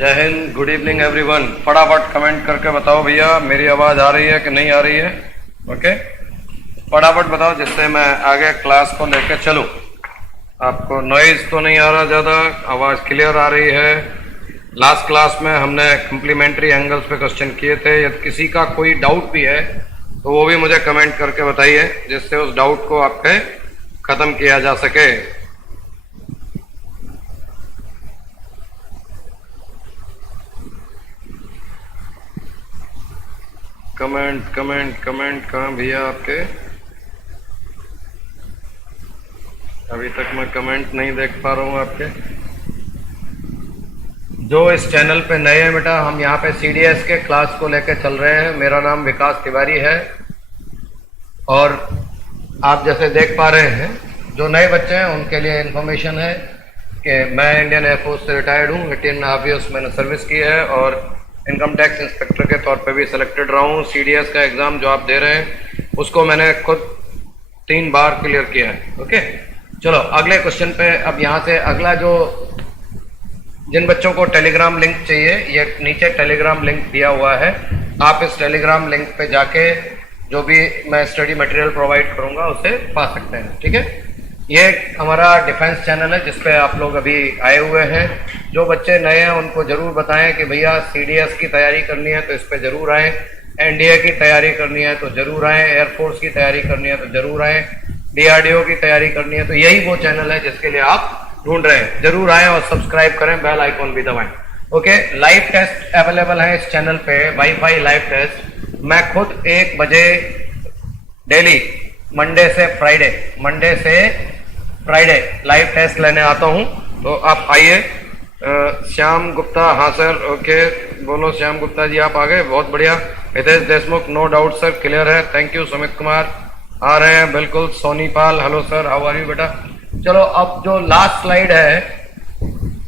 जय Hind, good evening everyone. फटाफट comment करके बताओ भैया मेरी आवाज़ आ रही है कि नहीं आ रही है। ओके, फटाफट बताओ जिससे मैं आगे क्लास को लेकर चलूँ। आपको नॉइज़ तो नहीं आ रहा ज़्यादा, आवाज़ क्लियर आ रही है। लास्ट क्लास में हमने कम्प्लीमेंट्री एंगल्स पे क्वेश्चन किए थे। यदि किसी का कोई डाउट भी है तो वो भी मुझे कमेंट करके बताइए, जिससे उस डाउट को आपके ख़त्म किया जा सके। कमेंट कहाँ भैया आपके? अभी तक मैं कमेंट नहीं देख पा रहा हूँ आपके। जो इस चैनल पे नए हैं बेटा, हम यहाँ पे सीडीएस के क्लास को लेकर चल रहे हैं। मेरा नाम विकास तिवारी है और आप जैसे देख पा रहे हैं, जो नए बच्चे हैं उनके लिए इन्फॉर्मेशन है कि मैं इंडियन एयरफोर्स से रिटायर्ड हूँ। 18.5 ईयर्स मैंने सर्विस की है और इनकम टैक्स इंस्पेक्टर के तौर पे भी सिलेक्टेड रहा हूँ। सीडीएस का एग्ज़ाम जो आप दे रहे हैं उसको मैंने खुद 3 बार क्लियर किया है। ओके, चलो अगले क्वेश्चन पे। अब यहाँ से अगला, जो जिन बच्चों को टेलीग्राम लिंक चाहिए, ये नीचे टेलीग्राम लिंक दिया हुआ है। आप इस टेलीग्राम लिंक पे जाके जो भी मैं स्टडी मटेरियल प्रोवाइड करूँगा उसे पा सकते हैं। ठीक है, ये हमारा डिफेंस चैनल है जिसपे आप लोग अभी आए हुए हैं। जो बच्चे नए हैं उनको ज़रूर बताएं कि भैया सीडीएस की तैयारी करनी है तो इस पर ज़रूर आएँ, एनडीए की तैयारी करनी है तो ज़रूर आएँ, एयरफोर्स की तैयारी करनी है तो ज़रूर आएँ, डीआरडीओ की तैयारी करनी है तो यही वो चैनल है जिसके लिए आप ढूंढ रहे हैं। जरूर आएँ और सब्सक्राइब करें, बेल आइकॉन भी दबाएं। ओके, लाइव टेस्ट अवेलेबल है इस चैनल पे, वाईफाई लाइव टेस्ट। मैं खुद 1 बजे डेली मंडे से फ्राइडे लाइव टेस्ट लेने आता हूं, तो आप आइए। श्याम गुप्ता, हाँ सर, ओके, बोलो श्याम गुप्ता जी, आप आ गए, बहुत बढ़िया। Hitesh Deshmukh, no doubt sir, clear है, थैंक यू। सुमित कुमार आ रहे हैं, बिल्कुल। Soni Pal, hello sir, how are you बेटा। चलो अब जो लास्ट स्लाइड है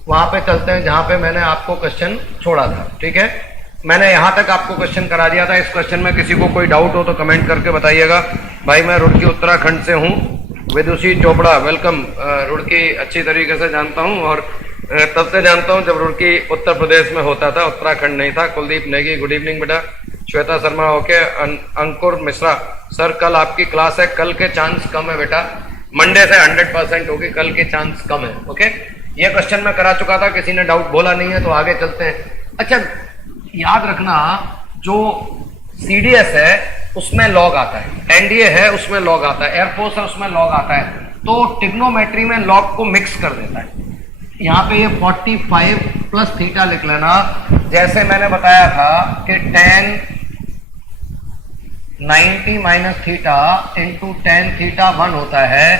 वहां पे चलते हैं जहां पे मैंने आपको क्वेश्चन छोड़ा था। ठीक है, मैंने यहां तक आपको क्वेश्चन करा दिया था। इस क्वेश्चन में किसी को कोई डाउट हो तो कमेंट करके बताइएगा। भाई मैं रुड़की उत्तराखंड से हूं। विदुषी चोपड़ा, वेलकम। रुड़की अच्छी तरीके से जानता हूं और तब से जानता हूं जब रुड़की उत्तर प्रदेश में होता था, उत्तराखंड नहीं था। कुलदीप नेगी, गुड इवनिंग बेटा। श्वेता शर्मा, ओके। अंकुर मिश्रा, सर कल आपकी क्लास है, कल के चांस कम है बेटा, मंडे से 100% होगी, कल के चांस कम है। ओके, ये क्वेश्चन मैं करा चुका था, किसी ने डाउट बोला नहीं है तो आगे चलते हैं। अच्छा, याद रखना, जो सीडीएस है उसमें लॉग आता है, एनडीए है उसमें लॉग आता है, एयरफोर्स है उसमें लॉग आता है, तो ट्रिग्नोमेट्री में लॉग को मिक्स कर देता है। यहाँ पे ये 45 प्लस थीटा लिख लेना। जैसे मैंने बताया था कि tan 90 minus theta into tan theta 1 होता है,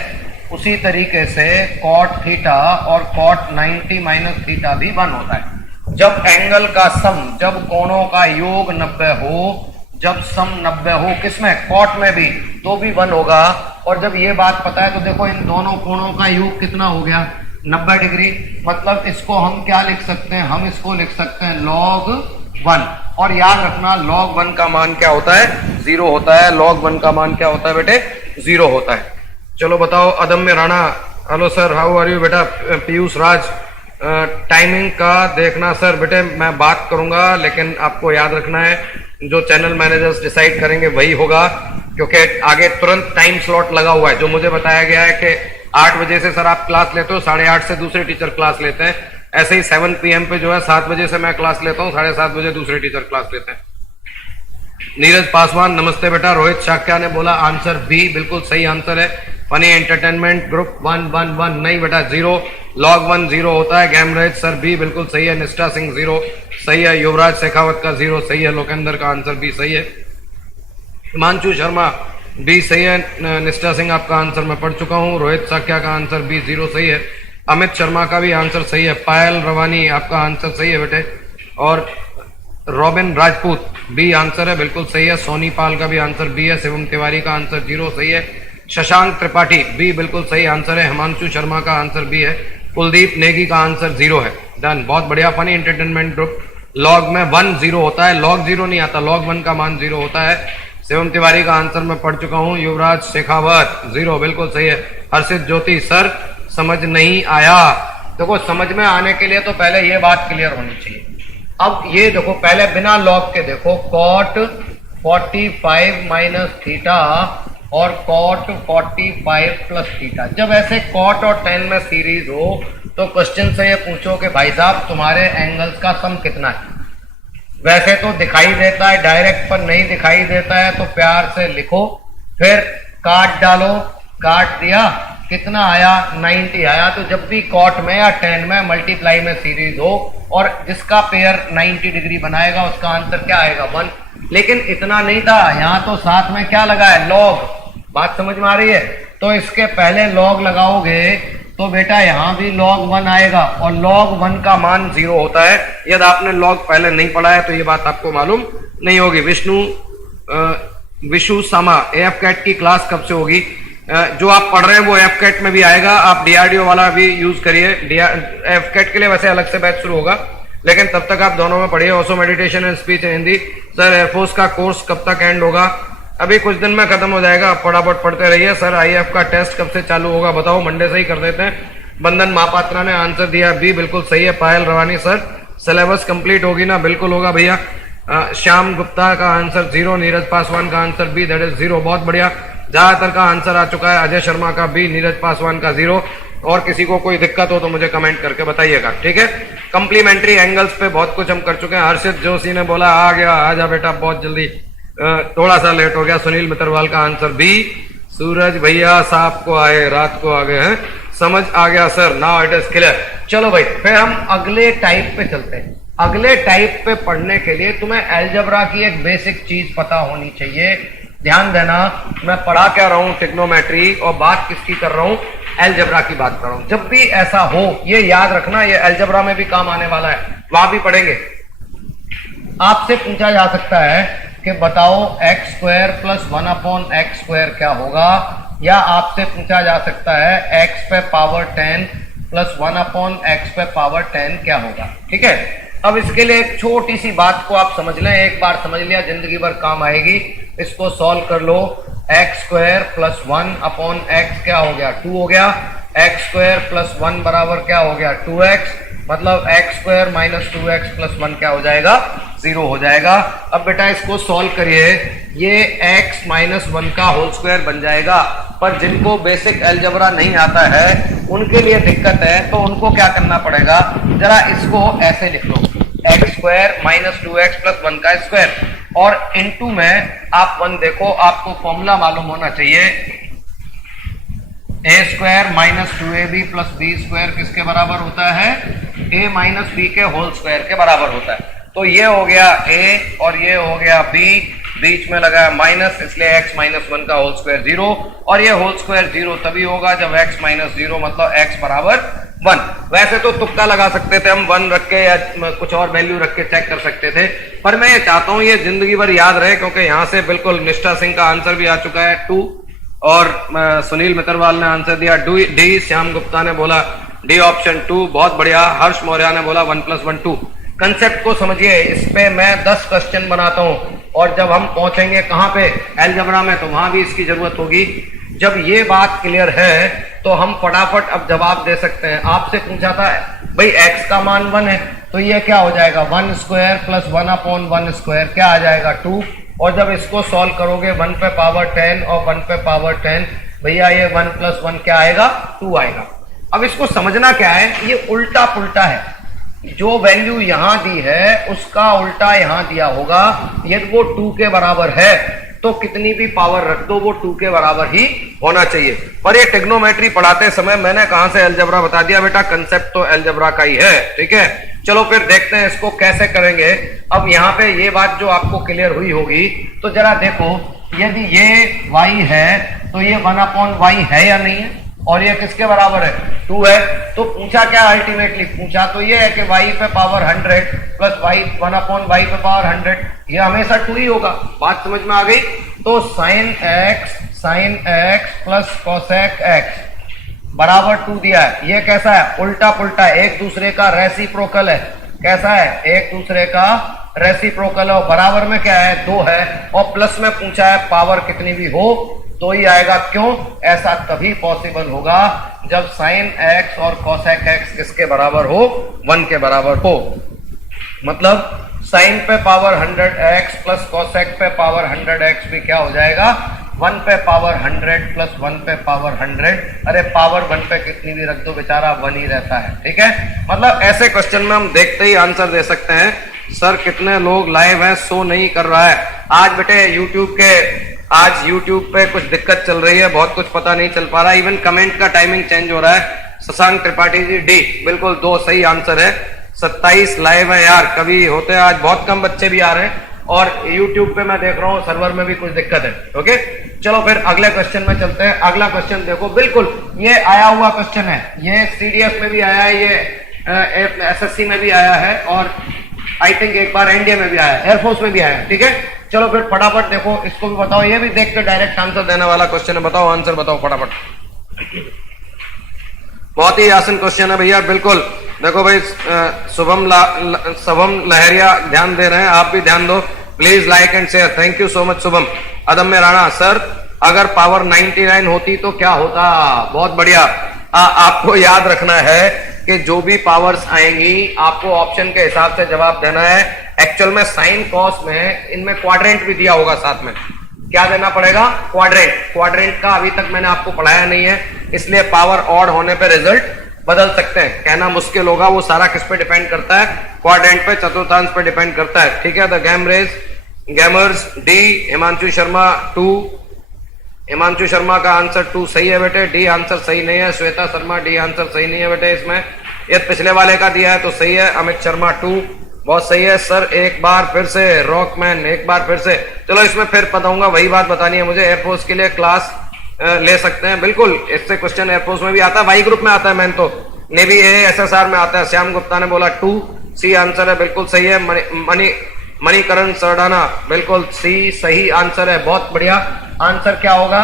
उसी तरीके से cot थीटा और cot 90 माइनस थीटा भी 1 होता है। जब एंगल का सम, जब कोणों का योग 90 हो, जब सम 90 हो, किसमें, cot में भी, तो भी 1 होगा। और जब ये बात पता है तो देखो इन दोनों कोणों का योग कितना हो गया, 90 डिग्री। मतलब इसको हम क्या लिख सकते हैं, हम इसको लिख सकते हैं log 1। और याद रखना log 1 का मान क्या होता है, 0 होता है। log 1 का मान क्या होता है बेटे, 0 होता है। चलो बताओ, Adamya Rana, hello sir, how are you बेटा। पीयूष राज, टाइमिंग का देखना सर। बेटे मैं बात करूंगा, लेकिन आपको याद रखना है जो चैनल मैनेजर्स डिसाइड करेंगे वही होगा, क्योंकि आगे तुरंत टाइम स्लॉट लगा हुआ है। जो मुझे बताया गया है कि 8 बजे से सर आप क्लास लेते हो, 8:30 से दूसरे टीचर क्लास लेते हैं, ऐसे ही 7 PM पे जो है 7 बजे से मैं क्लास लेता हूँ, 7:30 बजे दूसरे टीचर क्लास लेते हैं। नीरज पासवान, नमस्ते बेटा। रोहित शाक्या ने बोला आंसर बी, बिल्कुल सही आंसर है। फनी एंटरटेनमेंट ग्रुप 111, नहीं बेटा 0, log 1 0 होता है। गैमरेज सर बी, बिल्कुल सही है। निष्ठा सिंह 0 सही है। युवराज शेखावत का 0 सही है। लोकेंद्र का आंसर बी सही है। हिमांशु शर्मा बी सही है। निष्ठा सिंह आपका आंसर मैं पढ़ चुका हूँ। रोहित शाक्या का आंसर बी 0 सही है। अमित शर्मा का भी आंसर सही है। पायल रवानी आपका आंसर सही है बेटे। और रॉबिन राजपूत बी आंसर है, बिल्कुल सही है। सोनी पाल का भी आंसर बी है। शिवम तिवारी का आंसर 0 सही है। शशांक त्रिपाठी बी, बिल्कुल सही आंसर है। हिमांशु शर्मा का आंसर बी है। कुलदीप नेगी का आंसर 0 है। डन, बहुत बढ़िया। फनी एंटरटेनमेंट ग्रुप, लॉग में 1 0 होता है, log 0 नहीं आता, log 1 का मान 0 होता है। शिवम तिवारी का आंसर मैं पढ़ चुका हूँ। युवराज शेखावत 0, बिल्कुल सही है। हर्षित ज्योति, सर समझ नहीं आया। देखो समझ में आने के लिए तो पहले ये बात क्लियर होनी चाहिए अब ये देखो, पहले बिना लॉग के देखो, कॉट 45 माइनस थीटा और कॉट 45 प्लस थीटा। जब ऐसे कॉट और टेन में सीरीज हो तो क्वेश्चन से ये पूछो कि भाई साहब तुम्हारे एंगल्स का सम कितना है। वैसे तो दिखाई देता है डायरेक्ट, पर नहीं दिखाई देता है तो प्यार से लिखो, फिर काट डालो। काट दिया, कितना आया 90 आया। तो जब भी कॉट में या टेन में मल्टीप्लाई में सीरीज हो और जिसका पेयर 90 डिग्री बनाएगा उसका आंसर क्या आएगा 1। लेकिन इतना नहीं था, यहाँ तो साथ में क्या लगा है लॉग। बात समझ में आ रही है? तो इसके पहले लॉग लगाओगे तो बेटा यहाँ भी log 1 आएगा और log 1 का मान 0 होता है। यदि आपने log पहले नहीं पढ़ा है तो ये बात आपको मालूम नहीं होगी। विशु सामा एफ कैट की क्लास कब से होगी? जो आप पढ़ रहे हैं वो एफ कैट में भी आएगा, आप डीआरडीओ वाला भी यूज करिए। एफ कैट के लिए वैसे अलग से बैच शुरू होगा, लेकिन तब तक आप दोनों में पढ़िए। Osho meditation and speech Hindi. Sir air force का कोर्स कब तक एंड होगा? अभी कुछ दिन में खत्म हो जाएगा, आप फटाफट पढ़ते रहिए। सर आईएएफ का टेस्ट कब से चालू होगा बताओ? मंडे से ही कर देते हैं। बंधन महापात्रा ने आंसर दिया बी, बिल्कुल सही है। पायल रवानी सर सिलेबस कंप्लीट होगी ना? बिल्कुल होगा भैया। श्याम गुप्ता का आंसर 0, नीरज पासवान का आंसर बी, दैट इज 0। बहुत बढ़िया, ज्यादातर का आंसर आ चुका है। अजय शर्मा का बी, नीरज पासवान का 0। और किसी को कोई दिक्कत हो तो मुझे कमेंट करके बताइएगा, ठीक है। कंप्लीमेंट्री एंगल्स पे बहुत कुछ हम कर चुके हैं। हर्षित जोशी ने बोला आ गया, आजा बेटा बहुत जल्दी, थोड़ा सा लेट हो गया। सुनील मित्रवाल का आंसर बी। सूरज भैया सांप को आए रात को आ गए हैं, समझ आ गया sir, now it is clear. चलो भाई, फिर हम अगले टाइप पे चलते हैं। अगले टाइप पे पढ़ने के लिए तुम्हें अलजेब्रा की एक बेसिक चीज पता होनी चाहिए। ध्यान देना, मैं पढ़ा क्या रहा हूं ट्रिग्नोमेट्री, और बात किसकी कर रहा हूं? अलजेब्रा की बात कर रहा हूं। जब भी ऐसा हो ये याद रखना, ये अलजेब्रा में भी काम आने वाला है, वहां भी पढ़ेंगे। आपसे पूछा जा सकता है कि बताओ x square plus 1 upon x square क्या होगा, या आपसे पूछा जा सकता है एक्स पे पावर 10 प्लस 1 अपॉन एक्स पे पावर 10 क्या होगा। ठीक है, अब इसके लिए एक छोटी सी बात को आप समझ लें, एक बार समझ लिया जिंदगी भर काम आएगी। इसको सॉल्व कर लो। X square plus 1 upon x क्या हो गया 2 हो गया। एक्स स्क्वायर प्लस 1 बराबर क्या हो गया 2x, मतलब x square minus 2x plus 1 क्या हो जाएगा 0 हो जाएगा। अब बेटा इसको सॉल्व करिए, ये x माइनस 1 का होल स्क्वायर बन जाएगा। पर जिनको बेसिक अलजेब्रा नहीं आता है उनके लिए दिक्कत है, तो उनको क्या करना पड़ेगा, जरा इसको ऐसे लिख लो, x square minus 2x plus 1 का स्क्वायर, और इनटू में आप 1 देखो, आपको फॉर्मूला मालूम होना चाहिए। A square minus 2ab plus b square किसके बराबर होता है? a माइनस बी के होल स्क्वायर के बराबर होता है। तो ये हो गया a और ये हो गया b, बीच में लगा माइनस, इसलिए x माइनस 1 का होल स्क्वायर 0, और ये होल स्क्वायर 0 तभी होगा जब x माइनस 0 मतलब x बराबर 1। वैसे तो तुक्का लगा सकते थे हम, 1 रख के या कुछ और वैल्यू रख के चेक कर सकते थे, पर मैं ये चाहता हूं ये जिंदगी भर याद रहे, क्योंकि यहां से बिल्कुल निष्ठा सिंह का आंसर भी आ चुका है 2, और सुनील मित्रवाल ने आंसर दिया डी। श्याम गुप्ता ने बोला डी ऑप्शन 2, बहुत बढ़िया। हर्ष मौर्य ने बोला 1 + 1 2। कंसेप्ट को समझिए, इस पे मैं 10 क्वेश्चन बनाता हूं, और जब हम पहुंचेंगे कहां पे अलजेब्रा में तो वहां भी इसकी जरूरत होगी। जब ये बात क्लियर है तो हम फटाफट अब जवाब दे सकते हैं। आपसे पूछा था भाई x का मान 1 है, तो ये क्या हो जाएगा 1 स्क्वायर प्लस 1 अपॉन 1 स्क्वायर क्या आ जाएगा 2, और जब इसको सॉल्व करोगे 1 पे पावर 10 और 1 पे पावर 10, भैया ये 1 + 1 क्या आएगा 2 आएगा। अब इसको समझना क्या है, ये उल्टा पुल्टा है, जो वैल्यू यहां दी है उसका उल्टा यहां दिया होगा। यदि वो 2 के बराबर है तो कितनी भी पावर रख दो वो 2 के बराबर ही होना चाहिए। पर ये ट्रिग्नोमेट्री पढ़ाते समय मैंने कहां से अलजेब्रा बता दिया बेटा, कंसेप्ट तो अलजेब्रा का ही है। ठीक है, चलो फिर देखते हैं इसको कैसे करेंगे। अब यहाँ पे ये बात जो आपको क्लियर हुई होगी, तो जरा देखो, यदि ये y है तो ये 1 अपॉन y है या नहीं है, और ये किसके बराबर है 2 है। तो पूछा क्या, अल्टीमेटली पूछा तो ये है कि y पे power 100 plus y 1 upon y पे पावर 100, ये हमेशा 2 ही होगा। बात समझ में आ गई? तो sin x plus cosec x बराबर 2 दिया है। ये कैसा है, उल्टा पुल्टा, एक दूसरे का रेसिप्रोकल है। कैसा है, एक दूसरे का रेसिप्रोकल है, और बराबर में क्या है 2 है, और प्लस में पूछा है पावर कितनी भी हो तो ही आएगा। क्यों? ऐसा तभी पॉसिबल होगा जब sin x और cosec x किसके बराबर हो 1 के बराबर हो। मतलब साइन पे पावर 100x प्लस कोसेक पे पावर 100x भी क्या हो जाएगा, 1 पे पावर 100 प्लस 1 पे पावर 100। अरे पावर 1 पे कितनी भी रख दो बेचारा 1 ही रहता है, ठीक है। मतलब ऐसे क्वेश्चन में हम देखते ही आंसर दे सकते हैं। सर कितने लोग लाइव हैं, शो नहीं कर रहा है आज बेटे यूट्यूब पे कुछ दिक्कत चल रही है, बहुत कुछ पता नहीं चल पा रहा, इवन कमेंट का टाइमिंग चेंज हो रहा है। शशांक त्रिपाठी जी डी, बिल्कुल 2 सही आंसर है। 27 लाइव है यार, कभी होते हैं, आज बहुत कम बच्चे भी आ रहे हैं और YouTube पे मैं देख रहा हूँ सर्वर में भी कुछ दिक्कत है। ओके चलो फिर अगले क्वेश्चन में चलते हैं। अगला क्वेश्चन देखो, बिल्कुल ये आया हुआ क्वेश्चन है, ये CDF में भी आया है, ये SSC में भी आया है और आई थिंक एक बार एनडीए में भी आया है, एयरफोर्स में भी आया है, ठीक है। चलो फिर फटाफट देखो, इसको भी बताओ, ये भी देख के डायरेक्ट आंसर देने वाला क्वेश्चन है। बताओ आंसर बताओ फटाफट। बहुत ही आसान क्वेश्चन है भैया, बिल्कुल। देखो भाई शुभम लहरिया ध्यान दे रहे हैं, आप भी ध्यान दो please, like and share. Thank you so much Shubham. अदम्य राणा, सर अगर पावर 99 होती तो क्या होता? बहुत बढ़िया। आपको याद रखना है कि जो भी पावर्स आएंगी आपको ऑप्शन के हिसाब से जवाब देना है। एक्चुअल में साइन कॉस में इनमें क्वाड्रेंट भी दिया होगा साथ में, क्या देना पड़ेगा? क्वाड्रेंट का अभी तक मैंने आपको पढ़ाया नहीं है, इसलिए पावर ऑड होने पे रिजल्ट बदल सकते हैं। कहना मुश्किल होगा, वो सारा किस पे डिपेंड करता है? क्वाड्रेंट पे, चतुर्थांश पे डिपेंड करता है, ठीक है। The gamers D, Himanshu Sharma 2, Himanshu Sharma का आंसर 2 सही है बेटे, डी आंसर सही नहीं है। श्वेता शर्मा डी आंसर सही नहीं है बेटे, इसमें ये पिछले वाले का दिया है तो सही है। अमित शर्मा 2 बहुत सही है। सर एक बार फिर से, रॉकमैन एक बार फिर से, चलो इसमें फिर बताऊंगा, वही बात बतानी है मुझे। एयरफोर्स के लिए क्लास ले सकते हैं, बिल्कुल इससे क्वेश्चन एयरफोर्स में भी आता है, वाई ग्रुप में आता है, मैन तो नेवी SSR में आता है। श्याम गुप्ता ने बोला 2 सी आंसर है, बिल्कुल सही है। मणिकरण सरडाना, बिल्कुल सी सही आंसर है, बहुत बढ़िया। आंसर क्या होगा?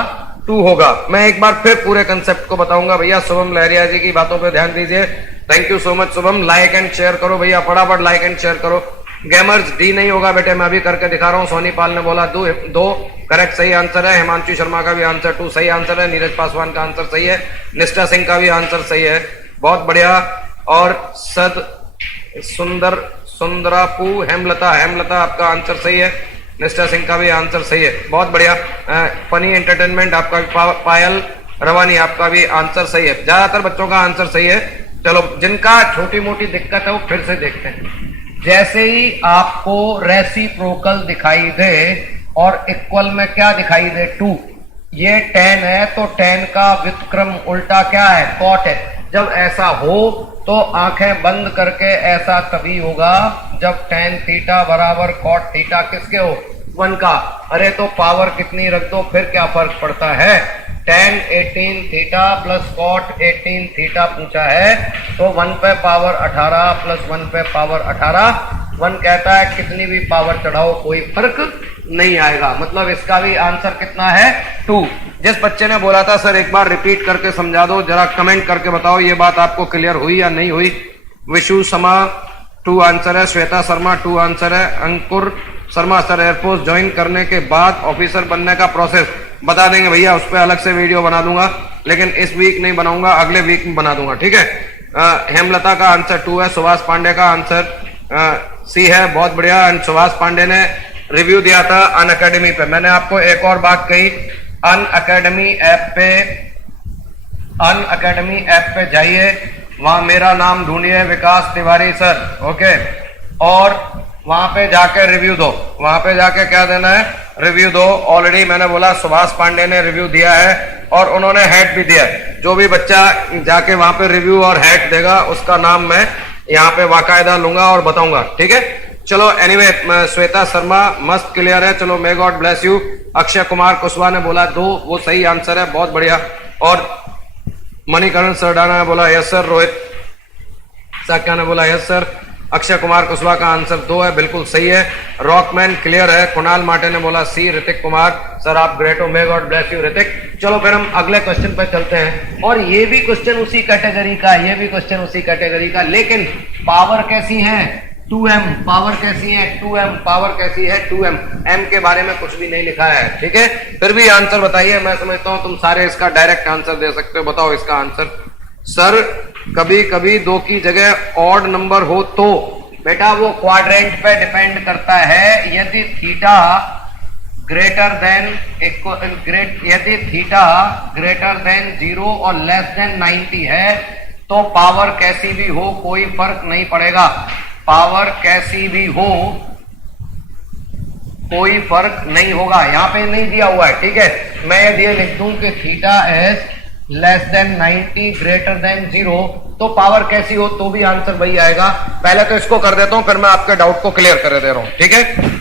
2 होगा। मैं एक बार फिर पूरे कंसेप्ट को बताऊंगा भैया। शुभम लहरिया जी की बातों पे ध्यान दीजिए, thank you so much Shubham. Like and share करो भैया, फटाफट लाइक एंड शेयर करो। गेमर्स डी नहीं होगा बेटे, मैं अभी करके दिखा रहा हूँ। सोनी पाल ने बोला 2 करेक्ट सही आंसर है। हिमांशु शर्मा का भी आंसर 2 सही आंसर है। नीरज पासवान का आंसर सही है। निष्ठा सिंह का भी आंसर सही है, बहुत बढ़िया। और सुंदरापू हेमलता आपका आंसर सही है। निष्ठा सिंह का भी आंसर सही है, बहुत बढ़िया। फनी एंटरटेनमेंट आपका भी, पायल रवानी आपका भी आंसर सही है। ज्यादातर बच्चों का आंसर सही है। चलो जिनका छोटी मोटी दिक्कत है वो फिर से देखते हैं। जैसे ही आपको रेसिप्रोकल दिखाई दे और इक्वल में क्या दिखाई दे? 2, ये 10 है तो 10 का व्युत्क्रम उल्टा क्या है? कॉट है। जब ऐसा हो तो आंखें बंद करके ऐसा तभी होगा जब tan थीटा बराबर cot थीटा किसके हो? 1 का। अरे तो पावर कितनी रख दो, फिर क्या फर्क पड़ता है? tan 18 theta plus cot 18 theta पूछा है तो 1 पे पावर 18 प्लस 1 पे पावर 18। 1 कहता है कितनी भी पावर चढ़ाओ कोई फर्क नहीं आएगा। मतलब इसका भी आंसर कितना है? 2। जिस बच्चे ने बोला था सर एक बार रिपीट करके समझा दो, जरा कमेंट करके बताओ ये बात आपको क्लियर हुई या नहीं हुई। विशु शर्मा 2 आंसर है। श्वेता शर्मा 2 आंसर है। अंकुर शर्मा, सर एयरफोर्स ज्वाइन करने के बाद ऑफिसर बनने का प्रोसेस बता देंगे भैया, उस पर अलग से वीडियो बना दूंगा, लेकिन इस वीक नहीं बनाऊंगा, अगले वीक में बना दूंगा, ठीक है। हेमलता का आंसर 2 है। सुभाष पांडे का आंसर सी है, बहुत बढ़िया। एंड सुभाष पांडे ने रिव्यू दिया था अन अकेडमी पे। मैंने आपको एक और बात कही, अन अकेडमी ऐप पे जाइए, वहां मेरा नाम ढूंढिए विकास तिवारी सर, ओके, और वहां पे जाके रिव्यू दो। वहां पे जाके क्या देना है? रिव्यू दो। ऑलरेडी मैंने बोला सुभाष पांडे ने रिव्यू दिया है और उन्होंने हैट भी दिया है। जो भी बच्चा जाके वहां पे रिव्यू और हैट देगा उसका नाम मैं यहाँ पे बाकायदा लूंगा और बताऊंगा, ठीक है। चलो एनीवे, श्वेता शर्मा मस्त क्लियर है, चलो मे God bless you. Akshay Kumar Kushwaha ने बोला 2, वो सही आंसर है, बहुत बढ़िया। और मणिकरण सरडाना ने बोला यस सर। रोहित साक्या ने बोला यस सर। अक्षय कुमार कुशवाहा का आंसर 2 है, बिल्कुल सही है। रॉकमैन क्लियर है। कुणाल माटे ने बोला सी। ऋतिक कुमार, सर आप ग्रेट हो, मे गॉड ब्लेस यू ऋतिक। चलो फिर हम अगले क्वेश्चन पर चलते हैं। और ये भी क्वेश्चन उसी कैटेगरी का, ये भी क्वेश्चन उसी कैटेगरी का, लेकिन पावर कैसी है? 2m। पावर कैसी है? 2m। पावर कैसी है? 2m। m के बारे में कुछ भी नहीं लिखा है, ठीक है। फिर भी आंसर बताइए, मैं समझता हूं तुम सारे इसका डायरेक्ट आंसर दे सकते हो। बताओ इसका आंसर। सर कभी कभी 2 की जगह ऑड नंबर हो तो बेटा वो क्वाड्रेंट पे डिपेंड करता है। यदि थीटा ग्रेटर देन यदि थीटा ग्रेटर देन 0 और लेस देन 90 है तो पावर कैसी भी हो कोई फर्क नहीं पड़ेगा। पावर कैसी भी हो कोई फर्क नहीं होगा। यहां पे नहीं दिया हुआ है, ठीक है। मैं यदि ये लिख दूं कि theta S less than 90 greater than 0 तो पावर कैसी हो तो भी आंसर वही आएगा। पहले तो इसको कर देता हूं, फिर मैं आपके डाउट को क्लियर कर दे रहा हूं, ठीक है।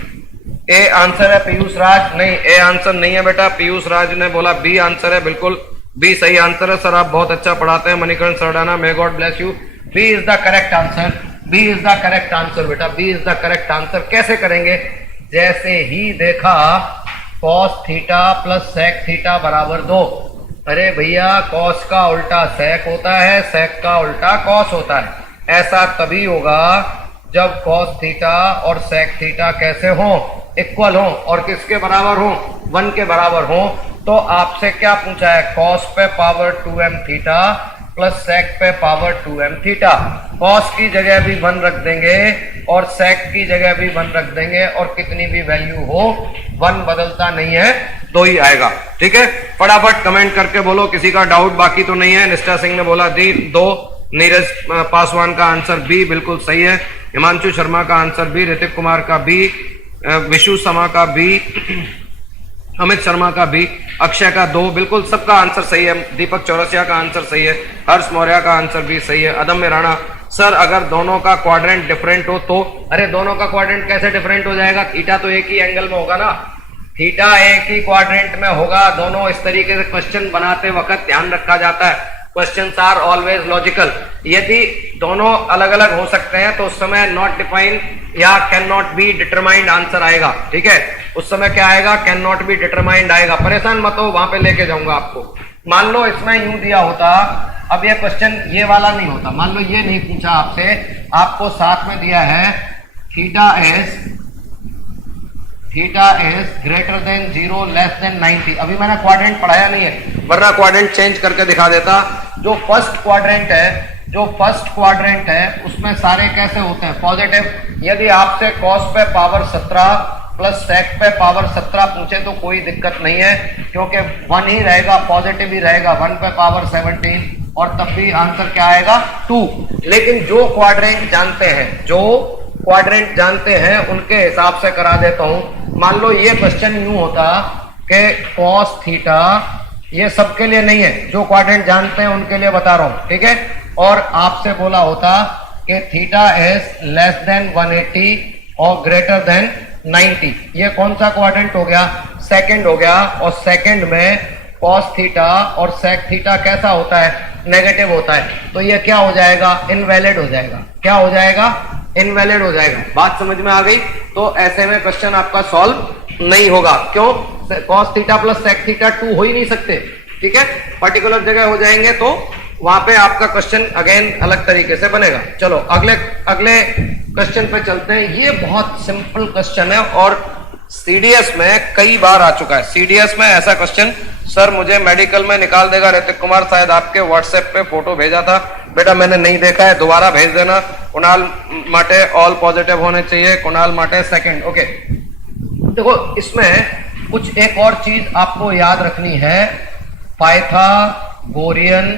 ए आंसर है पीयूष राज, नहीं ए आंसर नहीं है बेटा। पीयूष राज ने बोला बी आंसर है, बिल्कुल बी सही आंसर है। सर आप बहुत अच्छा पढ़ाते हैं, Manikaran Sardana, may God bless you. B is the correct answer, B is the correct answer बेटा, B is the correct answer. कैसे करेंगे? जैसे ही देखा cos theta plus sec theta बराबर 2। अरे भैया कॉस का उल्टा सेक होता है, सेक का उल्टा कॉस होता है। ऐसा तभी होगा जब कॉस थीटा और सेक थीटा कैसे हो, इक्वल हो और किसके बराबर हो, 1 के बराबर हो। तो आपसे क्या पूछा है? कॉस पे पावर 2m थीटा प्लस सेक पे पावर 2m थीटा। कॉस की जगह भी 1 रख देंगे और सेक की जगह भी 1 रख देंगे और कितनी भी वैल्यू हो 1 बदलता नहीं है, 2 ही आएगा, ठीक है। फटाफट कमेंट करके बोलो किसी का डाउट बाकी तो नहीं है। निष्ठा सिंह ने बोला दी 2। नीरज पासवान का आंसर बी बिल्कुल सही है। हिमांशु शर्मा का आंसर बी, ऋतिक कुमार का बी, विशु समा का बी, अमित शर्मा का बी, अक्षय का 2, बिल्कुल सबका आंसर सही है। दीपक चौरसिया का आंसर सही है, हर्ष मौर्य का आंसर भी सही है। अदम्य राणा सर अगर दोनों का क्वाड्रेंट डिफरेंट हो तो, अरे दोनों का क्वाड्रेंट कैसे डिफरेंट हो जाएगा? थीटा तो एक ही एंगल में होगा ना, थीटा एक ही क्वाड्रेंट में होगा। दोनों इस तरीके से क्वेश्चन बनाते वक्त ध्यान रखा जाता है, क्वेश्चंस आर ऑलवेज लॉजिकल। यदि दोनों अलग अलग हो सकते हैं तो उस समय नॉट डिफाइन या can not be determined answer आएगा, ठीक है। उस समय क्या आएगा? कैन नॉट बी डिटरमाइंड आएगा। परेशान मत हो, वहां पे लेके जाऊंगा आपको। मान लो इसमें यूं दिया होता, अब ये क्वेश्चन ये वाला नहीं होता, मान लो ये नहीं पूछा आपसे, आपको साथ में दिया है theta S greater than 0 less than 90। अभी मैंने क्वाड्रेंट पढ़ाया नहीं है, वरना क्वाड्रेंट चेंज करके दिखा देता। जो फर्स्ट क्वाड्रेंट है उसमें सारे कैसे होते हैं? पॉजिटिव। यदि आपसे कॉस पे पावर 17 प्लस सेक पे पावर 17 पूछे तो कोई दिक्कत नहीं है, क्योंकि 1 ही रहेगा, पॉजिटिव ही रहेगा। 1 पे पावर 17 और तब भी आंसर क्या आएगा? 2। लेकिन जो क्वाड्रेंट जानते हैं उनके हिसाब से करा देता हूं। मान लो ये क्वेश्चन यूं होता कि कॉस थीटा, ये सबके लिए नहीं है, जो क्वाड्रेंट जानते हैं उनके लिए बता रहा हूं, ठीक है। और आपसे बोला होता कि थीटा एस लेस देन 180 और ग्रेटर देन 90। ये कौन सा क्वाड्रेंट हो गया? सेकंड हो गया। और सेकंड में कॉस थीटा और सेक थीटा कैसा होता है? नेगेटिव होता है। तो ये क्या हो जाएगा? इनवैलिड हो जाएगा। क्या हो जाएगा? इनवैलिड हो जाएगा। बात समझ में आ गई? तो ऐसे में क्वेश्चन आपका सॉल्व नहीं होगा। क्यों? Cos theta plus sec theta 2 हो ही नहीं सकते, ठीक है। पर्टिकुलर जगह हो जाएंगे तो वहां पे आपका क्वेश्चन अगेन अलग तरीके से बनेगा। चलो अगले क्वेश्चन पे चलते हैं। ये बहुत सिंपल क्वेश्चन है और सीडीएस में कई बार आ चुका है। सीडीएस में ऐसा क्वेश्चन, सर मुझे मेडिकल में निकाल देगा ऋतिक कुमार, शायद आपके व्हाट्सएप पे फोटो भेजा था, बेटा मैंने नहीं देखा है, दोबारा भेज देना। कुणाल माटे ऑल पॉजिटिव होने चाहिए, कुणाल माटे सेकंड, ओके। देखो इसमें कुछ एक और चीज आपको याद रखनी है, पाइथागोरियन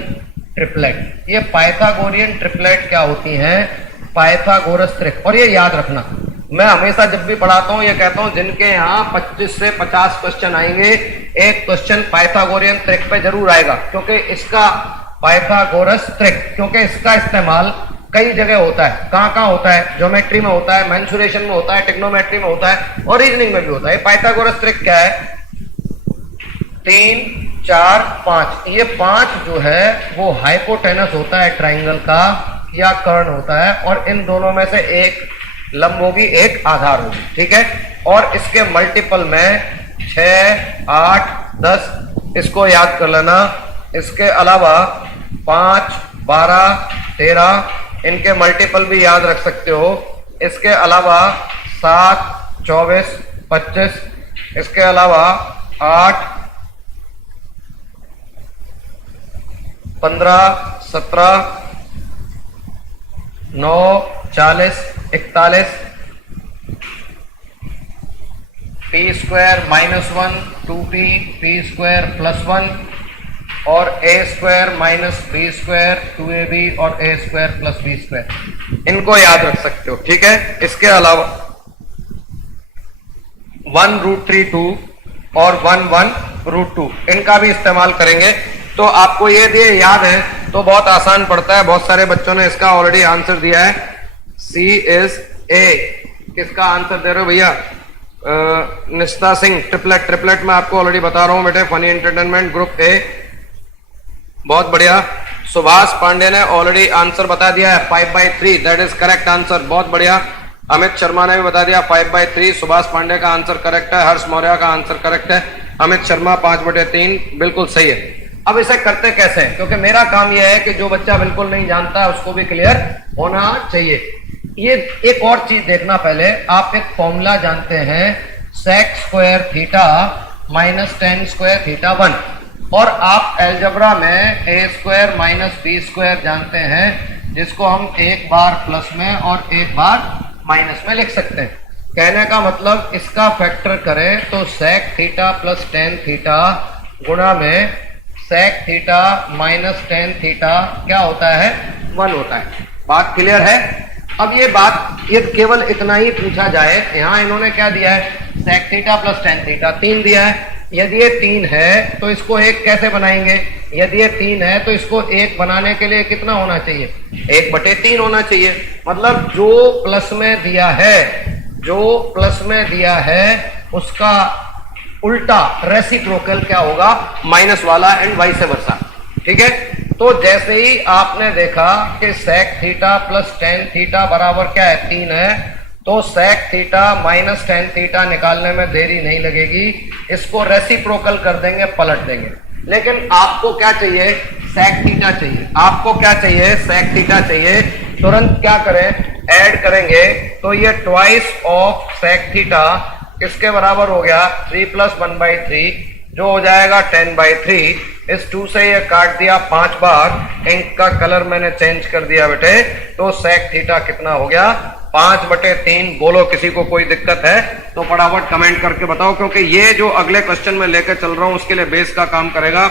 ट्रिपलेट। ये पाइथागोरियन ट्रिपलेट क्या होती हैं? Pythagoras trick. और ये याद रखना, मैं हमेशा जब भी पढ़ाता हूं ये कहता हूं जिनके यहाँ 25 से 50 क्वेश्चन आएंगे, एक क्वेश्चन पाइथागोरियन ट्रिक पे जरूर आएगा, क्योंकि इसका पाइथागोरस ट्रिक, क्योंकि इसका इस्तेमाल कई जगह होता है। कहाँ कहाँ होता है? ज्योमेट्री में होता है, मेंसुरेशन में होता है, ट्रिग्नोमेट्री में होता है और रीजनिंग में भी होता है। पाइथागोरस ट्रिक क्या है? 3, 4, 5। ये 5 जो है वो हाइपोटेनस होता है ट्राइंगल का या कर्ण होता है, और इन दोनों में से एक लंब होगी, एक आधार होगी, ठीक है। और इसके मल्टीपल में 6, 8, 10 इसको याद कर लेना। इसके अलावा 5, 12, 13 इनके मल्टीपल भी याद रख सकते हो। इसके अलावा 7, 24, 25, इसके अलावा 8, 15, 17, 9, 40, 41, P square -1 2p P square +1 और a square minus b square 2ab और a square plus b square, इनको याद रख सकते हो, ठीक है। इसके अलावा 1√3 2 और 1 1√2 इनका भी इस्तेमाल करेंगे। तो आपको ये दिए याद है तो बहुत आसान पड़ता है, बहुत सारे बच्चों ने इसका ऑलरेडी आंसर दिया है। सी इज ए, किसका आंसर दे रहे हो भैया? निष्ठा सिंह, ट्रिपलेट में आपको ऑलरेडी बता रहा हूं बेटे, फनी एंटरटेनमेंट ग्रुप ए, बहुत बढ़िया। सुभाष पांडे ने ऑलरेडी आंसर बता दिया है 5/3, दैट इज करेक्ट आंसर, बहुत बढ़िया। अमित शर्मा ने भी बता दिया 5/3, सुभाष पांडे का आंसर करेक्ट है। हर्ष मौर्य का आंसर करेक्ट है। अमित शर्मा 5/3 बिल्कुल सही है। अब इसे करते कैसे, क्योंकि मेरा काम यह है कि जो बच्चा बिल्कुल नहीं जानता उसको भी क्लियर होना चाहिए। ये एक और चीज देखना, पहले आप एक फॉर्मूला जानते हैं, sec square theta minus tan square theta 1, और आप अलजेब्रा में a square minus b square जानते हैं, जिसको हम एक बार प्लस में और एक बार माइनस में लिख सकते हैं। कहने का मतलब इसका फैक्टर करें तो sec theta plus tan theta गुणा में sec theta minus tan theta क्या होता है? 1 होता है। बात क्लियर है? अब ये बात, ये केवल इतना ही पूछा जाए, यहां इन्होंने क्या दिया है? sec theta plus tan theta 3 दिया है। यदि ये 3 है तो इसको 1 कैसे बनाएंगे? यदि ये 3 है तो इसको 1 बनाने के लिए कितना होना चाहिए? 1/3 होना चाहिए। मतलब जो प्लस में दिया है, जो प्लस में दिया है उसका उल्टा रेसिप्रोकल क्या होगा? माइनस वाला, एंड वाइस वर्सा, ठीक है। तो जैसे ही आपने देखा कि sec theta plus tan theta बराबर क्या है? 3 है, तो sec theta minus tan theta निकालने में देरी नहीं लगेगी, इसको रेसिप्रोकल कर देंगे, पलट देंगे। लेकिन आपको क्या चाहिए? sec थीटा चाहिए। आपको क्या चाहिए? sec थीटा चाहिए। तुरंत क्या करें? ऐड करेंगे तो ये ट्वाइस ऑफ sec थीटा किसके बराबर हो गया? 3 + 1/3, जो हो जाएगा 10/3। इस 2 से ये काट दिया 5 बार, इंक का कलर मैंने चेंज कर दिया बेटे, तो sec थीटा कितना हो गया? 5/3। बोलो किसी को कोई दिक्कत है तो फटाफट कमेंट करके बताओ, क्योंकि ये जो अगले क्वेश्चन में लेकर चल रहा हूं उसके लिए बेस का काम करेगा।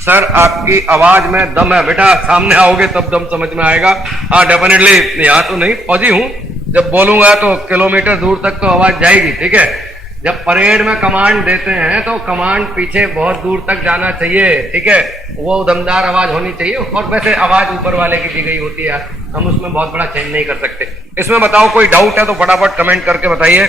सर आपकी आवाज में दम है बेटा, सामने आओगे तब दम समझ में आएगा। हाँ डेफिनेटली, यहाँ तो नहीं फौजी हूं, जब बोलूंगा तो किलोमीटर दूर तक तो आवाज जाएगी, ठीक है। जब परेड में कमांड देते हैं तो कमांड पीछे बहुत दूर तक जाना चाहिए, ठीक है, वो दमदार आवाज होनी चाहिए। और वैसे आवाज ऊपर वाले की दी गई होती है, हम उसमें बहुत बड़ा चेंज नहीं कर सकते। इसमें बताओ कोई डाउट है तो फटाफट कमेंट करके बताइए।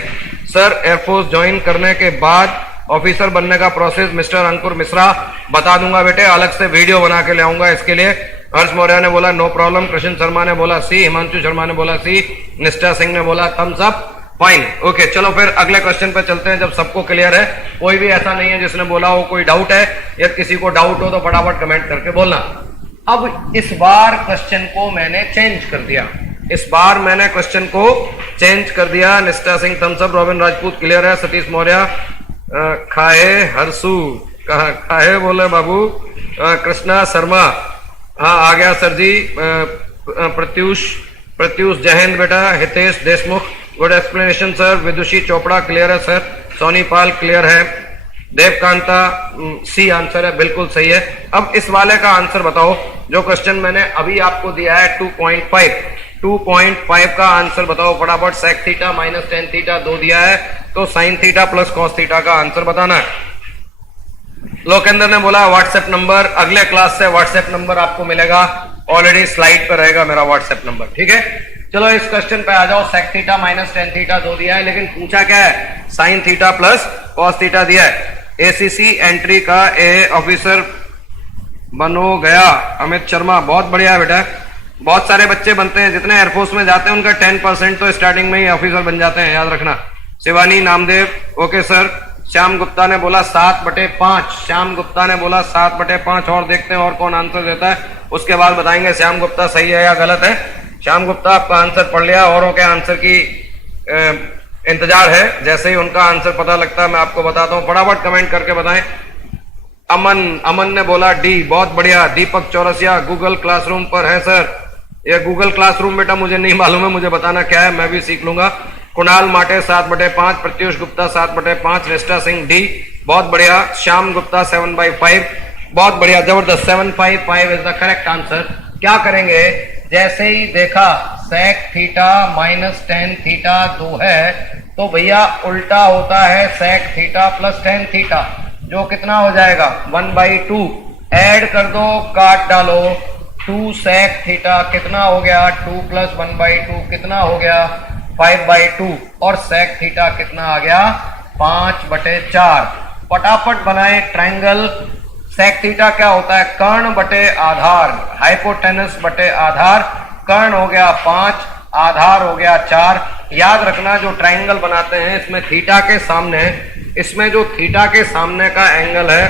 सर एयरफोर्स ज्वाइन करने के बाद ऑफिसर बनने का प्रोसेस मिस्टर अंकुर मिश्रा बता दूंगा बेटे, अलग से वीडियो बना के ले आऊंगा इसके लिए। हर्ष मौर्य ने बोला नो प्रॉब्लम, कृष्ण शर्मा ने बोला सी, हिमांशु शर्मा ने बोला सी, निष्ठा सिंह ने बोला थम्स अप, फाइन। ओके चलो फिर अगले क्वेश्चन पे चलते हैं, जब सबको क्लियर है। कोई भी ऐसा नहीं है जिसने बोला हो कोई डाउट है, या किसी को डाउट हो तो फटाफट कमेंट करके बोलना। अब इस बार क्वेश्चन को मैंने चेंज कर दिया, इस बार मैंने क्वेश्चन को चेंज कर दिया। Nishtha Singh thumbs up, Robin Rajput clear है, सतीश मौर्य खाए, हर्षु खाए बोले बाबू, कृष्णा शर्मा हाँ आ गया सर जी, प्रत्यूष जय हिंद बेटा, Hitesh Deshmukh good explanation sir, Vidushi Chopra clear है सर, सोनी पाल क्लियर है, देवकांता सी आंसर है, बिल्कुल सही है। अब इस वाले का आंसर बताओ, जो क्वेश्चन मैंने अभी आपको दिया है 2.5 का आंसर बताओ फटाफट। sec theta minus tan theta 2 दिया है, तो sin theta plus cos theta का आंसर बताना है। लोकेंद्र ने बोला व्हाट्सएप नंबर, अगले क्लास से व्हाट्सएप नंबर आपको मिलेगा, ऑलरेडी स्लाइड पर रहेगा मेरा व्हाट्सएप नंबर, ठीक है। चलो इस क्वेश्चन पे आ जाओ। sec theta minus tan theta 2 दिया है, लेकिन पूछा क्या है? sin theta plus cos theta दिया है। एसीसी एंट्री का ए ऑफिसर बनो गया अमित शर्मा, बहुत बढ़िया बेटा। बहुत सारे बच्चे बनते हैं, जितने एयरफोर्स में जाते हैं उनका 10% तो स्टार्टिंग में ही ऑफिसर बन जाते हैं, याद रखना। Shivani Namdev okay sir. श्याम गुप्ता ने बोला 7/5, श्याम गुप्ता ने बोला 7/5, और देखते हैं और कौन आंसर देता है, उसके बाद बताएंगे श्याम गुप्ता सही है या गलत है। श्याम गुप्ता आपका आंसर पढ़ लिया, औरों के आंसर की इंतजार है, जैसे ही उनका आंसर पता लगता है मैं आपको बताता हूं, फटाफट कमेंट करके बताएं। अमन ने बोला डी, बहुत बढ़िया। दीपक चौरसिया गूगल क्लासरूम पर है सर, ये गूगल क्लासरूम बेटा मुझे नहीं मालूम है, मुझे बताना क्या है, मैं भी सीख लूंगा। कुणाल माटे 7/5, प्रत्युष गुप्ता 7/5, निष्ठा सिंह डी, बहुत बढ़िया। श्याम गुप्ता 7/5, बहुत बढ़िया, जबरदस्त। 755 इज द करेक्ट आंसर। क्या करेंगे, जैसे ही देखा sec theta minus tan theta 2 है, तो भैया उल्टा होता है sec theta plus tan theta, जो कितना हो जाएगा 1/2। ऐड कर दो, काट डालो, 2 sec थीटा कितना हो गया 2 प्लस 1/2 कितना हो गया 5/2, और sec थीटा कितना आ गया 5/4। फटाफट बनाए ट्रायंगल। sec थीटा क्या होता है, कर्ण बटे आधार, हाइपोटेनस बटे आधार। कर्ण हो गया 5, आधार हो गया 4। याद रखना जो ट्रायंगल बनाते हैं इसमें थीटा के सामने, इसमें जो थीटा के सामने का एंगल है,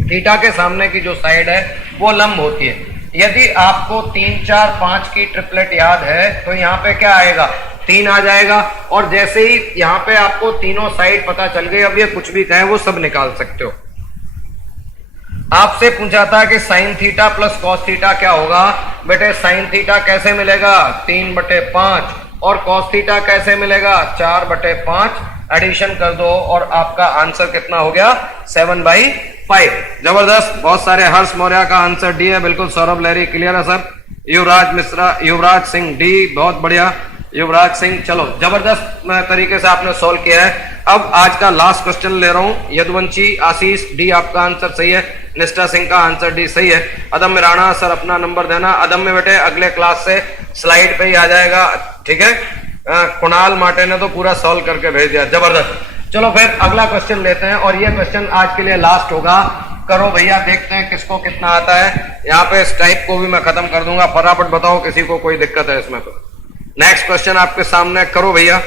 थीटा के सामने की जो साइड है वो लंब होती है। यदि आपको 3, 4, 5 की ट्रिपलेट याद है तो यहाँ पे क्या आएगा 3 आ जाएगा, और जैसे ही यहाँ पे आपको तीनों साइड पता चल गई, अब ये कुछ भी कहें वो सब निकाल सकते हो। आपसे पूछा था कि sine theta plus cos theta क्या होगा, बेटे साइन थीटा कैसे मिलेगा 3/5, और कॉस थीटा कैसे मिलेगा 4/5। एडिशन कर दो और आपका आंसर कितना हो गया 7/5। जबरदस्त, बहुत सारे। हर्ष मौर्य का आंसर डी है, बिल्कुल। सौरभ लहरी क्लियर है सर। युवराज मिश्रा, युवराज सिंह डी, बहुत बढ़िया युवराज सिंह। चलो जबरदस्त तरीके से आपने सॉल्व किया है। अब आज का लास्ट क्वेश्चन ले रहा हूं। यदुवंशी आशीष डी, आपका आंसर सही है। निष्ठा सिंह का आंसर डी सही है। अदम्य राणा सर अपना नंबर देना। अदम्य बेटे अगले क्लास से स्लाइड पे ही आ जाएगा, ठीक है। कुणाल माटे ने तो पूरा सॉल्व करके भेज दिया, जबरदस्त। चलो फिर अगला क्वेश्चन लेते हैं, और ये क्वेश्चन आज के लिए लास्ट होगा। करो भैया, देखते हैं किसको कितना आता है। यहाँ पे स्काइप को भी मैं खत्म कर दूंगा, फटाफट बताओ किसी को कोई दिक्कत है इसमें तो। नेक्स्ट क्वेश्चन आपके सामने, करो भैया।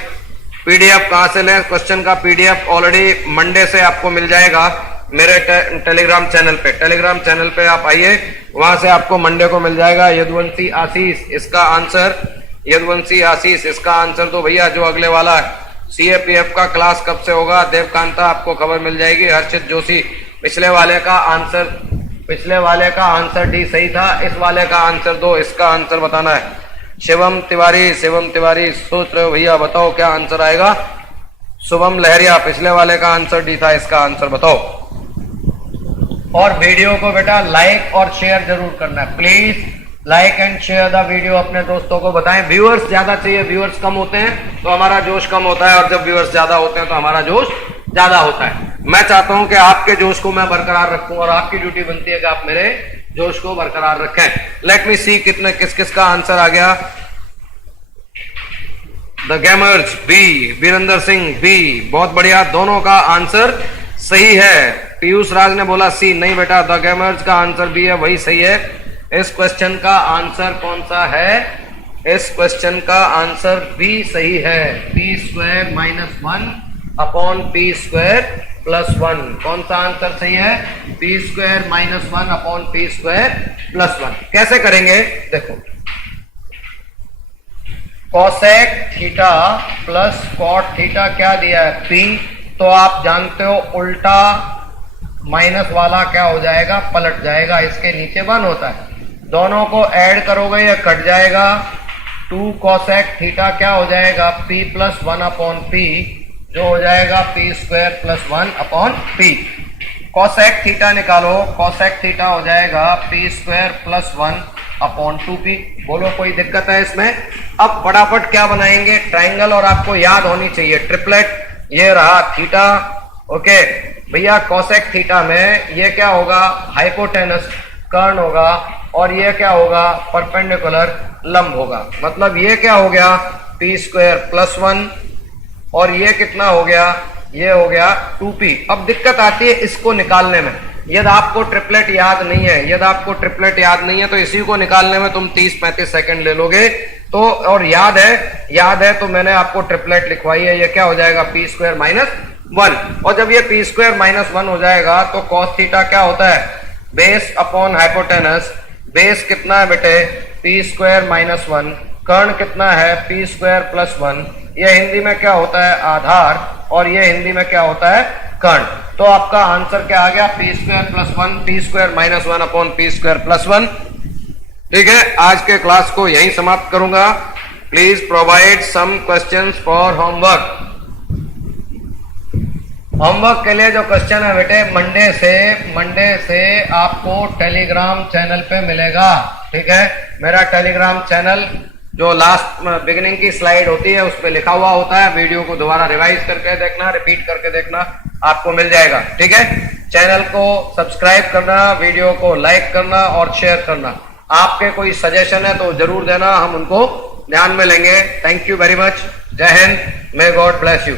पीडीएफ कहां से लें, क्वेश्चन का पीडीएफ ऑलरेडी मंडे से आपको मिल जाएगा मेरे टेलीग्राम चैनल पे। टेलीग्राम चैनल पे आप आइए, वहां से आपको मंडे को मिल जाएगा। यदुवंशी आशीष इसका आंसर, यदुवंशी आशीष इसका आंसर तो भैया जो अगले वाला है सीएपीएफ का क्लास कब से होगा, देवकांता आपको खबर मिल जाएगी। हर्षित जोशी पिछले वाले का आंसर डी सही था, इस वाले का आंसर दो, इसका आंसर बताना है। शिवम तिवारी सोच रहे हो भैया, बताओ क्या आंसर आएगा। शुभम लहरिया, पिछले वाले का आंसर डी था, इसका आंसर बताओ। और वीडियो को बेटा लाइक और शेयर जरूर करना है, please like and share the video, अपने दोस्तों को बताएं। व्यूअर्स ज्यादा चाहिए, व्यूअर्स कम होते हैं तो हमारा जोश कम होता है, और जब व्यूअर्स ज्यादा होते हैं तो हमारा जोश ज्यादा होता है। मैं चाहता हूं कि आपके जोश को मैं बरकरार रखूं, और आपकी ड्यूटी बनती है कि आप मेरे जोश को बरकरार रखें। लेट मी सी कितने किस का आंसर आ गया। The gamers B, Virendra Singh B, बहुत बढ़िया, दोनों का आंसर सही है। पीयूष राज ने बोला सी, नहीं बेटा द गेमर्स का आंसर बी है, वही सही है। इस क्वेश्चन का आंसर कौन सा है, इस क्वेश्चन का आंसर बी सही है। p² - 1 अपॉन p² + 1, कौन सा आंसर सही है, p² - 1 अपॉन p² + 1। कैसे करेंगे देखो, cosec theta plus cot theta क्या दिया है p, तो आप जानते हो उल्टा माइनस वाला क्या हो जाएगा, पलट जाएगा, इसके नीचे 1 होता है। दोनों को ऐड करोगे ये कट जाएगा। 2 cosec थीटा क्या हो जाएगा p + 1 अपॉन p, जो हो जाएगा p² + 1 upon p। cosec theta निकालो, cosec थीटा हो जाएगा p² + 1 अपॉन 2p। बोलो कोई दिक्कत है इसमें। अब फटाफट क्या बनाएंगे, ट्राइंगल, और आपको याद होनी चाहिए ट्रिपलेट। ये रहा थीटा, ओके भैया। cosec थीटा में ये क्या होगा, हाइपोटेनस कर्ण होगा, और ये क्या होगा, परपेंडिकुलर लंब होगा। मतलब ये क्या हो गया p² + 1, और ये कितना हो गया, ये हो गया 2p। अब दिक्कत आती है इसको निकालने में। यदि आपको ट्रिपलेट याद नहीं है तो इसी को निकालने में तुम 30-35 सेकंड ले लोगे। तो और याद है तो मैंने आपको ट्रिपलेट लिखवाई है। ये क्या हो जाएगा p² - 1, और जब ये p² - 1 हो जाएगा तो cos थीटा क्या होता है, बेस अपॉन हाइपोटेनस। बेस कितना है बेटे p² - 1, कर्ण कितना है p² + 1। ये हिंदी में क्या होता है, आधार, और ये हिंदी में क्या होता है, कर्ण। तो आपका आंसर क्या आ गया, p² + 1, p² - 1 अपॉन p² + 1। ठीक है, आज के क्लास को यहीं समाप्त करूंगा। Please provide some questions for homework. Homework के लिए जो क्वेश्चन है बेटे मंडे से आपको टेलीग्राम चैनल पे मिलेगा। ठीक है, मेरा टेलीग्राम चैनल जो लास्ट बिगिनिंग की स्लाइड होती है उस पे लिखा हुआ होता है, वीडियो को दोबारा रिवाइज करके देखना, रिपीट करके देखना, आपको मिल जाएगा। ठीक है, चैनल को सब्सक्राइब करना, वीडियो को लाइक करना और शेयर करना। आपके कोई सजेशन है तो जरूर देना, हम उनको ध्यान में लेंगे। Thank you very much. जय Hind, may God bless you.